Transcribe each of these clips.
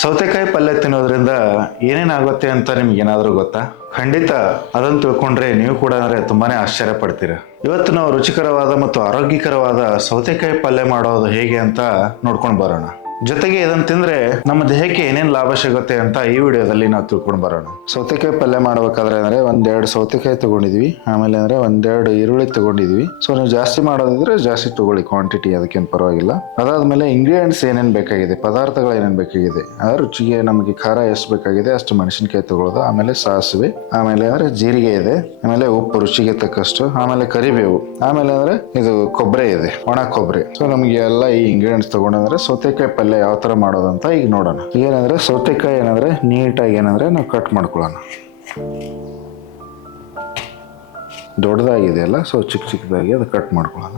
ಸೌತೆಕಾಯಿ ಪಲ್ಯ ತಿನ್ನೋದ್ರಿಂದ ಏನೇನಾಗುತ್ತೆ ಅಂತ ನಿಮ್ಗೆ ಏನಾದರೂ ಗೊತ್ತಾ? ಖಂಡಿತ ಅದನ್ನು ತಿಳ್ಕೊಂಡ್ರೆ ನೀವು ಕೂಡ ತುಂಬಾನೇ ಆಶ್ಚರ್ಯ ಪಡ್ತೀರ. ಇವತ್ತು ನಾವು ರುಚಿಕರವಾದ ಮತ್ತು ಆರೋಗ್ಯಕರವಾದ ಸೌತೆಕಾಯಿ ಪಲ್ಯ ಮಾಡೋದು ಹೇಗೆ ಅಂತ ನೋಡ್ಕೊಂಡು ಬರೋಣ. ಜೊತೆಗೆ ಇದನ್ನು ತಿಂದ್ರೆ ನಮ್ಮ ದೇಹಕ್ಕೆ ಏನೇನು ಲಾಭ ಸಿಗುತ್ತೆ ಅಂತ ಈ ವಿಡಿಯೋದಲ್ಲಿ ನಾವು ತಿಳ್ಕೊಂಡು ಬರೋಣ. ಸೌತೆಕಾಯಿ ಪಲ್ಯ ಮಾಡ್ಬೇಕಾದ್ರೆ ಅಂದ್ರೆ ಒಂದೆರಡು ಸೌತೆಕಾಯಿ ತಗೊಂಡಿದ್ವಿ, ಆಮೇಲೆ ಅಂದ್ರೆ ಒಂದೆರಡು ಈರುಳ್ಳಿ ತಗೊಂಡಿದ್ವಿ. ಸೊ ನೀವು ಜಾಸ್ತಿ ಮಾಡೋದಿದ್ರೆ ಜಾಸ್ತಿ ತಗೊಳ್ಳಿ ಕ್ವಾಂಟಿಟಿ, ಅದಕ್ಕೇನು ಪರವಾಗಿಲ್ಲ. ಅದಾದ್ಮೇಲೆ ಇಂಗ್ರೀಡಿಯೆಂಟ್ಸ್ ಏನೇನು ಬೇಕಾಗಿದೆ, ಪದಾರ್ಥಗಳು ಏನೇನು ಬೇಕಾಗಿದೆ, ರುಚಿಗೆ ನಮಗೆ ಖಾರ ಎಷ್ಟು ಬೇಕಾಗಿದೆ ಅಷ್ಟು ಮೆಣಸಿನಕಾಯಿ ತಗೊಳ್ಳೋದು, ಆಮೇಲೆ ಸಾಸಿವೆ, ಆಮೇಲೆ ಅಂದ್ರೆ ಜೀರಿಗೆ ಇದೆ, ಆಮೇಲೆ ಉಪ್ಪು ರುಚಿಗೆ ತಕ್ಕಷ್ಟು, ಆಮೇಲೆ ಕರಿಬೇವು, ಆಮೇಲೆ ಅಂದ್ರೆ ಇದು ಕೊಬ್ಬರಿ ಇದೆ, ಒಣ ಕೊಬ್ಬರಿ. ಸೊ ನಮಗೆ ಎಲ್ಲ ಈ ಇಂಗ್ರೀಡಿಯೆಂಟ್ಸ್ ತಗೊಂಡ್ರೆ ಸೌತೆಕಾಯಿ ಪಲ್ಯ ಯಾವ ತರ ಮಾಡೋದಂತ ಈಗ ನೋಡೋಣ. ಏನಂದ್ರೆ ಸೌತೆಕಾಯಿ ಏನಂದ್ರೆ ನೀಟಾಗಿ ಏನಂದ್ರೆ ನಾವು ಕಟ್ ಮಾಡ್ಕೊಳ್ಳೋಣ. ದೊಡ್ಡದಾಗಿದೆ ಅಲ್ಲ, ಸೊ ಚಿಕ್ಕ ಚಿಕ್ಕದಾಗಿ ಅದು ಕಟ್ ಮಾಡ್ಕೊಳ್ಳೋಣ.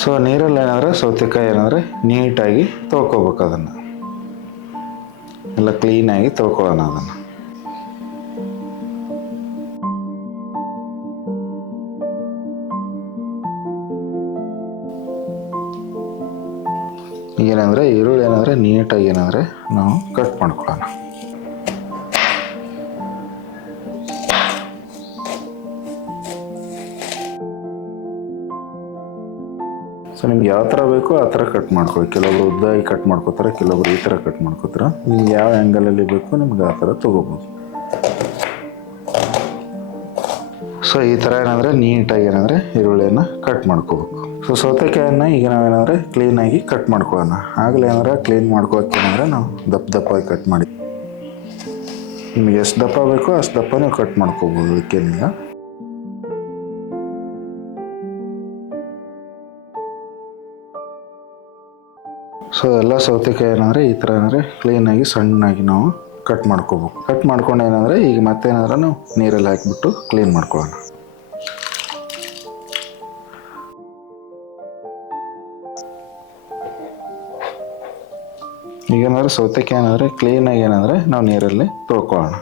ಸೊ ನೀರಲ್ಲಿ ಏನಂದ್ರೆ ಸೌತೆಕಾಯಿ ಏನಂದ್ರೆ ನೀಟಾಗಿ ತೊಳ್ಕೊಬೇಕು, ಅದನ್ನು ಎಲ್ಲ ಕ್ಲೀನಾಗಿ ತೊಳ್ಕೊಳ್ಳೋಣ. ಅದನ್ನು ಏನಂದ್ರೆ ಈರುಳ್ಳಿ ಏನಂದ್ರೆ ನೀಟಾಗಿ ಏನಂದ್ರೆ ನಾವು ಕಟ್ ಮಾಡ್ಕೊಳ್ಳೋಣ. ಸೊ ನಿಮ್ಗೆ ಯಾವ ಥರ ಬೇಕೋ ಆ ಥರ ಕಟ್ ಮಾಡ್ಕೊಳ್ಳಿ. ಕೆಲವೊಬ್ರು ಉದ್ದಾಗಿ ಕಟ್ ಮಾಡ್ಕೋತಾರೆ, ಕೆಲವೊಬ್ರು ಈ ಥರ ಕಟ್ ಮಾಡ್ಕೋತಾರೆ. ನಿಮ್ಗೆ ಯಾವ ಆ್ಯಂಗಲಲ್ಲಿ ಬೇಕೋ ನಿಮ್ಗೆ ಆ ಥರ ತೊಗೋಬೋದು. ಸೊ ಈ ಥರ ಏನಂದರೆ ನೀಟಾಗಿ ಏನಂದರೆ ಈರುಳ್ಳಿಯನ್ನು ಕಟ್ ಮಾಡ್ಕೋಬೇಕು. ಸೊ ಸೌತೆಕಾಯನ್ನು ಈಗ ನಾವೇನಂದರೆ ಕ್ಲೀನಾಗಿ ಕಟ್ ಮಾಡ್ಕೊಳ್ಳೋಣ. ಆಗಲೇ ಏನಾರ ಕ್ಲೀನ್ ಮಾಡ್ಕೋಬೇಕೇನಂದರೆ ನಾವು ದಪ್ಪವಾಗಿ ಕಟ್ ಮಾಡಿ, ನಿಮಗೆ ಎಷ್ಟು ದಪ್ಪ ಬೇಕೋ ಅಷ್ಟು ದಪ್ಪ ನೀವು ಕಟ್ ಮಾಡ್ಕೋಬೋದು, ಅದಕ್ಕೇನಿಲ್ಲ. ಸೊ ಎಲ್ಲ ಸೌತೆಕಾಯಿ ಏನಂದರೆ ಈ ಥರ ಏನಂದರೆ ಕ್ಲೀನಾಗಿ ಸಣ್ಣಾಗಿ ನಾವು ಕಟ್ ಮಾಡ್ಕೋಬೇಕು. ಕಟ್ ಮಾಡ್ಕೊಂಡು ಏನಂದರೆ ಈಗ ಮತ್ತೇನಾದ್ರೆ ನಾವು ನೀರಲ್ಲಿ ಹಾಕಿಬಿಟ್ಟು ಕ್ಲೀನ್ ಮಾಡ್ಕೊಳ್ಳೋಣ. ಈಗೇನಾದ್ರೆ ಸೌತೆಕಾಯಿ ಏನಂದರೆ ಕ್ಲೀನಾಗಿ ಏನಂದರೆ ನಾವು ನೀರಲ್ಲಿ ತೊಳ್ಕೊಳ್ಳೋಣ.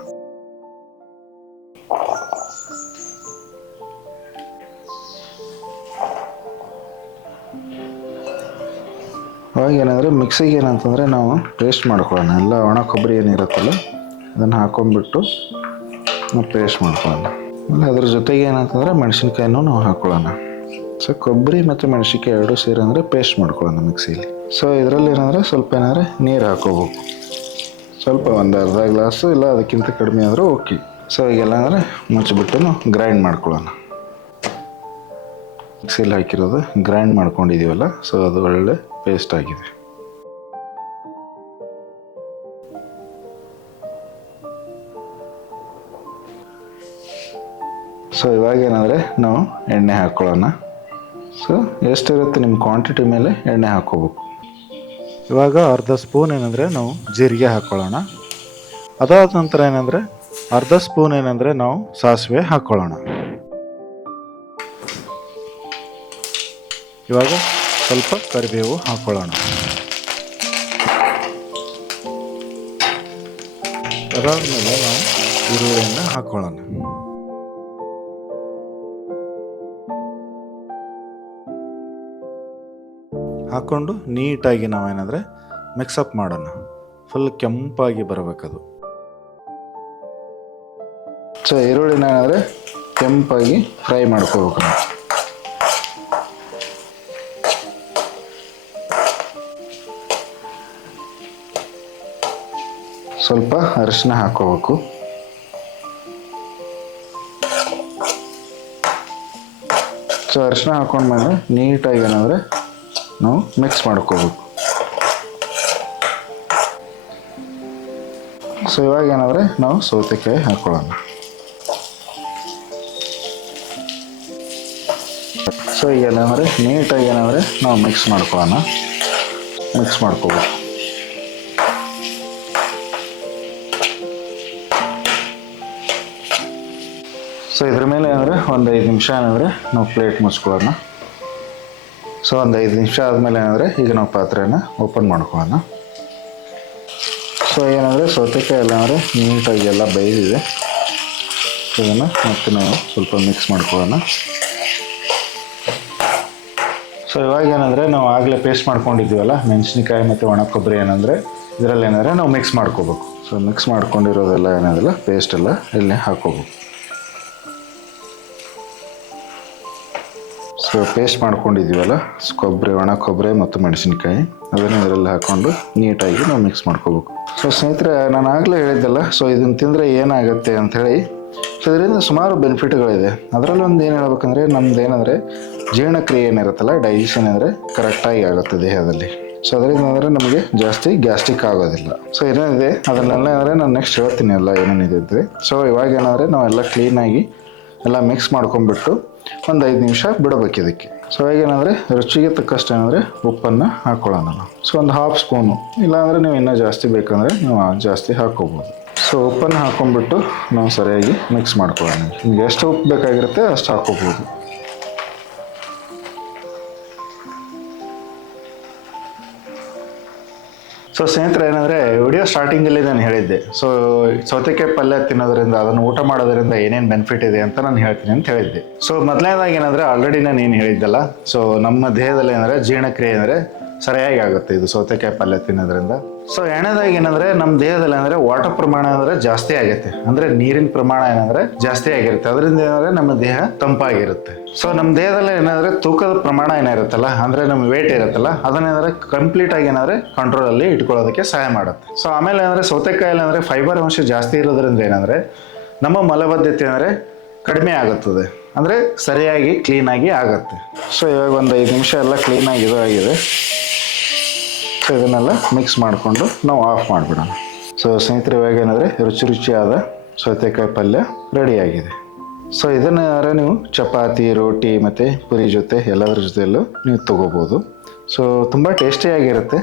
ಅವಾಗ ಏನಂದರೆ ಮಿಕ್ಸಿಗೆ ಏನಂತಂದರೆ ನಾವು ಪೇಸ್ಟ್ ಮಾಡ್ಕೊಳ್ಳೋಣ. ಎಲ್ಲ ಒಣ ಕೊಬ್ಬರಿ ಏನಿರುತ್ತಲ್ಲ ಅದನ್ನು ಹಾಕೊಂಡ್ಬಿಟ್ಟು ನಾವು ಪೇಸ್ಟ್ ಮಾಡ್ಕೊಳ್ಳೋಣ. ಆಮೇಲೆ ಅದ್ರ ಜೊತೆಗೆ ಏನಂತಂದರೆ ಮೆಣಸಿನ್ಕಾಯಿನೂ ನಾವು ಹಾಕ್ಕೊಳ್ಳೋಣ. ಸೊ ಕೊಬ್ಬರಿ ಮತ್ತು ಮೆಣಸಿನ್ಕಾಯಿ ಎರಡೂ ಸೇರಿ ಅಂದರೆ ಪೇಸ್ಟ್ ಮಾಡ್ಕೊಳ್ಳೋಣ ಮಿಕ್ಸಿಲಿ. ಸೊ ಇದರಲ್ಲಿ ಏನಂದರೆ ಸ್ವಲ್ಪ ಏನಾದರೆ ನೀರು ಹಾಕೋಬೇಕು, ಸ್ವಲ್ಪ ಒಂದು ಅರ್ಧ ಗ್ಲಾಸು ಇಲ್ಲ ಅದಕ್ಕಿಂತ ಕಡಿಮೆ ಆದರೂ ಓಕೆ. ಸೊ ಈಗೆಲ್ಲ ಅಂದರೆ ಮುಚ್ಚಿಬಿಟ್ಟು ನಾವು ಗ್ರೈಂಡ್ ಮಾಡ್ಕೊಳ್ಳೋಣ. ಮಿಕ್ಸಿಲಿ ಹಾಕಿರೋದು ಗ್ರೈಂಡ್ ಮಾಡ್ಕೊಂಡಿದ್ದೀವಲ್ಲ, ಸೊ ಅದು ಒಳ್ಳೆ ಪೇಸ್ಟ್ ಆಗಿದೆ. ಸೊ ಇವಾಗ ಏನಂದರೆ ನಾವು ಎಣ್ಣೆ ಹಾಕ್ಕೊಳ್ಳೋಣ. ಸೊ ಎಷ್ಟಿರುತ್ತೆ ನಿಮ್ಮ ಕ್ವಾಂಟಿಟಿ ಮೇಲೆ ಎಣ್ಣೆ ಹಾಕ್ಕೋಬೇಕು. ಇವಾಗ ಅರ್ಧ ಸ್ಪೂನ್ ಏನಂದರೆ ನಾವು ಜೀರಿಗೆ ಹಾಕ್ಕೊಳ್ಳೋಣ. ಅದಾದ ನಂತರ ಏನಂದರೆ ಅರ್ಧ ಸ್ಪೂನ್ ಏನಂದರೆ ನಾವು ಸಾಸಿವೆ ಹಾಕ್ಕೊಳ್ಳೋಣ. ಇವಾಗ ಸ್ವಲ್ಪ ಕರಿಬೇವು ಹಾಕ್ಕೊಳ್ಳೋಣ. ಅದಾದಮೇಲೆ ನಾವು ಈರುಳ್ಳಿಯನ್ನು ಹಾಕ್ಕೊಳ್ಳೋಣ. ಹಾಕ್ಕೊಂಡು ನೀಟಾಗಿ ನಾವೇನಂದರೆ ಮಿಕ್ಸಪ್ ಮಾಡೋಣ. ಫುಲ್ ಕೆಂಪಾಗಿ ಬರಬೇಕದು. ಸೊ ಈರುಳ್ಳಿನ ಏನಂದರೆ ಕೆಂಪಾಗಿ ಫ್ರೈ ಮಾಡ್ಕೋಬೇಕು ನಾವು. ಸ್ವಲ್ಪ ಅರಿಶಿನ ಹಾಕೋಬೇಕು. ಸೊ ಅರಿಶಿನ ಹಾಕೊಂಡ್ಮೇಲೆ ನೀಟಾಗಿ ಏನಂದರೆ ನಾವು ಮಿಕ್ಸ್ ಮಾಡ್ಕೋಬೇಕು. ಸೊ ಇವಾಗ ಏನಂದರೆ ನಾವು ಸೌತೆಕಾಯಿ ಹಾಕ್ಕೊಳ್ಳೋಣ. ಸೊ ಈಗ ಏನಂದರೆ ನೀಟಾಗಿ ಏನಂದರೆ ನಾವು ಮಿಕ್ಸ್ ಮಾಡ್ಕೊಳ್ಳೋಣ. ಮಿಕ್ಸ್ ಮಾಡ್ಕೋಬೇಕು. ಸೊ ಇದ್ರ ಮೇಲೆ ಅಂದರೆ ಒಂದು 5 ನಿಮಿಷ ಏನಂದರೆ ನಾವು ಪ್ಲೇಟ್ ಮುಚ್ಕೊಳ್ಳೋಣ. ಸೊ ಒಂದು 5 ನಿಮಿಷ ಆದಮೇಲೆ ಏನಂದರೆ ಈಗ ನಾವು ಪಾತ್ರೆನ ಓಪನ್ ಮಾಡ್ಕೊಳ್ಳೋಣ. ಸೊ ಏನಂದರೆ ಸೌತೆಕಾಯಿ ಎಲ್ಲ ಅಂದರೆ ನೀಟಾಗಿ ಎಲ್ಲ ಬೇಯ್ದಿದೆ. ಸೊ ಇದನ್ನು ಮತ್ತೆ ನಾವು ಸ್ವಲ್ಪ ಮಿಕ್ಸ್ ಮಾಡ್ಕೊಳ್ಳೋಣ. ಸೊ ಇವಾಗ ಏನಂದರೆ ನಾವು ಆಗಲೇ ಪೇಸ್ಟ್ ಮಾಡ್ಕೊಂಡಿದ್ದೀವಲ್ಲ ಮೆಣಸಿನ್ಕಾಯಿ ಮತ್ತು ಒಣ ಕೊಬ್ಬರಿ ಏನಂದರೆ ಇದರಲ್ಲಿ ಏನಂದರೆ ನಾವು ಮಿಕ್ಸ್ ಮಾಡ್ಕೋಬೇಕು. ಸೊ ಮಿಕ್ಸ್ ಮಾಡ್ಕೊಂಡಿರೋದೆಲ್ಲ ಏನಂದ್ರೆ ಪೇಸ್ಟ್ ಎಲ್ಲ ಇಲ್ಲಿ ಹಾಕೋಬೇಕು. ಸೊ ಪೇಸ್ಟ್ ಮಾಡ್ಕೊಂಡಿದ್ದೀವಲ್ಲ ಕೊಬ್ಬರಿ, ಒಣ ಕೊಬ್ಬರಿ ಮತ್ತು ಮೆಣಸಿನ್ಕಾಯಿ ಅದನ್ನು ಇದರಲ್ಲಿ ಹಾಕ್ಕೊಂಡು ನೀಟಾಗಿ ನಾವು ಮಿಕ್ಸ್ ಮಾಡ್ಕೋಬೇಕು. ಸೊ ಸ್ನೇಹಿತರೆ, ನಾನು ಆಗಲೇ ಹೇಳಿದ್ದಲ್ಲ, ಸೊ ಇದನ್ನು ತಿಂದರೆ ಏನಾಗುತ್ತೆ ಅಂಥೇಳಿ. ಸೊ ಇದರಿಂದ ಸುಮಾರು ಬೆನಿಫಿಟ್ಗಳಿದೆ. ಅದರಲ್ಲಿ ಒಂದು ಏನು ಹೇಳ್ಬೇಕಂದ್ರೆ ನಮ್ದು ಏನಂದರೆ ಜೀರ್ಣಕ್ರಿಯೆ ಏನಿರುತ್ತಲ್ಲ, ಡೈಜೆಷನ್ ಅಂದರೆ ಕರೆಕ್ಟಾಗಿ ಆಗುತ್ತೆ ದೇಹದಲ್ಲಿ. ಸೊ ಅದರಿಂದ ಅಂದರೆ ನಮಗೆ ಜಾಸ್ತಿ ಗ್ಯಾಸ್ಟ್ರಿಕ್ ಆಗೋದಿಲ್ಲ. ಸೊ ಏನೇನಿದೆ ಅದನ್ನೆಲ್ಲ ಅಂದರೆ ನಾನು ನೆಕ್ಸ್ಟ್ ಹೇಳ್ತೀನಿ ಎಲ್ಲ ಏನೇನಿದೆ ಅಂದರೆ. ಸೊ ಇವಾಗ ಏನಂದರೆ ನಾವೆಲ್ಲ ಕ್ಲೀನಾಗಿ ಎಲ್ಲ ಮಿಕ್ಸ್ ಮಾಡ್ಕೊಂಡ್ಬಿಟ್ಟು ಒಂದು 5 ನಿಮಿಷ ಬಿಡಬೇಕು ಇದಕ್ಕೆ. ಸೊ ಈಗೇನಂದರೆ ರುಚಿಗೆ ತಕ್ಕಷ್ಟು ಏನಂದರೆ ಉಪ್ಪನ್ನು ಹಾಕ್ಕೊಳ್ಳೋಣ ನಾವು. ಸೊ ಒಂದು 1/2 ಸ್ಪೂನು, ಇಲ್ಲಾಂದರೆ ನೀವು ಇನ್ನೂ ಜಾಸ್ತಿ ಬೇಕಂದರೆ ನೀವು ಜಾಸ್ತಿ ಹಾಕ್ಕೋಬೋದು. ಸೊ ಉಪ್ಪನ್ನು ಹಾಕ್ಕೊಂಡ್ಬಿಟ್ಟು ನಾವು ಸರಿಯಾಗಿ ಮಿಕ್ಸ್ ಮಾಡ್ಕೊಳ್ಳೋಣ. ನಿಮ್ಗೆ ಎಷ್ಟು ಉಪ್ಪು ಬೇಕಾಗಿರುತ್ತೆ ಅಷ್ಟು ಹಾಕ್ಕೋಬೋದು. ಸೊ ಸ್ನೇಹಿತರೆ, ಏನಂದರೆ ವಿಡಿಯೋ ಸ್ಟಾರ್ಟಿಂಗಲ್ಲಿ ನಾನು ಹೇಳಿದ್ದೆ, ಸೊ ಸೌತೆಕಾಯಿ ಪಲ್ಯ ತಿನ್ನೋದ್ರಿಂದ, ಅದನ್ನು ಊಟ ಮಾಡೋದ್ರಿಂದ ಏನೇನು ಬೆನಿಫಿಟ್ ಇದೆ ಅಂತ ನಾನು ಹೇಳ್ತೀನಿ ಅಂತ ಹೇಳಿದ್ದೆ. ಸೊ ಮೊದಲನೇದಾಗಿ ಏನಂದರೆ ಆಲ್ರೆಡಿ ನಾನು ಏನು ಹೇಳಿದ್ದಲ್ಲ, ಸೊ ನಮ್ಮ ದೇಹದಲ್ಲಿ ಏನಂದರೆ ಜೀರ್ಣಕ್ರಿಯೆ ಅಂದರೆ ಸರಿಯಾಗಿ ಆಗುತ್ತೆ ಇದು ಸೌತೆಕಾಯಿ ಪಲ್ಯ ತಿನ್ನೋದ್ರಿಂದ. ಸೊ ಎರಡನೇದಾಗಿ ಏನಂದರೆ ನಮ್ಮ ದೇಹದಲ್ಲಿ ಅಂದರೆ ವಾಟರ್ ಪ್ರಮಾಣ ಅಂದರೆ ಜಾಸ್ತಿ ಆಗುತ್ತೆ, ಅಂದರೆ ನೀರಿನ ಪ್ರಮಾಣ ಏನಂದರೆ ಜಾಸ್ತಿ ಆಗಿರುತ್ತೆ. ಅದರಿಂದ ಏನಂದರೆ ನಮ್ಮ ದೇಹ ತಂಪಾಗಿರುತ್ತೆ. ಸೊ ನಮ್ಮ ದೇಹದಲ್ಲಿ ಏನಾದರೆ ತೂಕದ ಪ್ರಮಾಣ ಏನಿರುತ್ತಲ್ಲ, ಅಂದರೆ ನಮ್ಮ ವೇಟ್ ಇರುತ್ತಲ್ಲ, ಅದನ್ನೇನಾದ್ರೆ ಕಂಪ್ಲೀಟಾಗಿ ಏನಾದರೆ ಕಂಟ್ರೋಲಲ್ಲಿ ಇಟ್ಕೊಳ್ಳೋದಕ್ಕೆ ಸಹಾಯ ಮಾಡುತ್ತೆ. ಸೊ ಆಮೇಲೆ ಏನಂದರೆ ಸೌತೆಕಾಯಲ್ಲಿ ಅಂದರೆ ಫೈಬರ್ ಅಂಶ ಜಾಸ್ತಿ ಇರೋದ್ರಿಂದ ಏನಂದರೆ ನಮ್ಮ ಮಲಬದ್ಧತೆ ಅಂದರೆ ಕಡಿಮೆ ಆಗುತ್ತದೆ, ಅಂದರೆ ಸರಿಯಾಗಿ ಕ್ಲೀನಾಗಿ ಆಗುತ್ತೆ. ಸೊ ಇವಾಗ ಒಂದು 5 ನಿಮಿಷ ಎಲ್ಲ ಕ್ಲೀನಾಗಿ ಇದಾಗಿದೆ. ಸೊ ಇದನ್ನೆಲ್ಲ ಮಿಕ್ಸ್ ಮಾಡಿಕೊಂಡು ನಾವು ಆಫ್ ಮಾಡಿಬಿಡೋಣ. ಸೊ ಸ್ನೇಹಿತರೆ, ಇವಾಗ ಏನಂದರೆ ರುಚಿಯಾದ ಸೌತೆಕಾಯಿ ಪಲ್ಯ ರೆಡಿಯಾಗಿದೆ. ಸೊ ಇದನ್ನು ನೀವು ಚಪಾತಿ, ರೋಟಿ ಮತ್ತು ಪುರಿ ಜೊತೆ ಎಲ್ಲದರ ಜೊತೆಯಲ್ಲೂ ನೀವು ತೊಗೋಬೋದು. ಸೊ ತುಂಬ ಟೇಸ್ಟಿಯಾಗಿರುತ್ತೆ.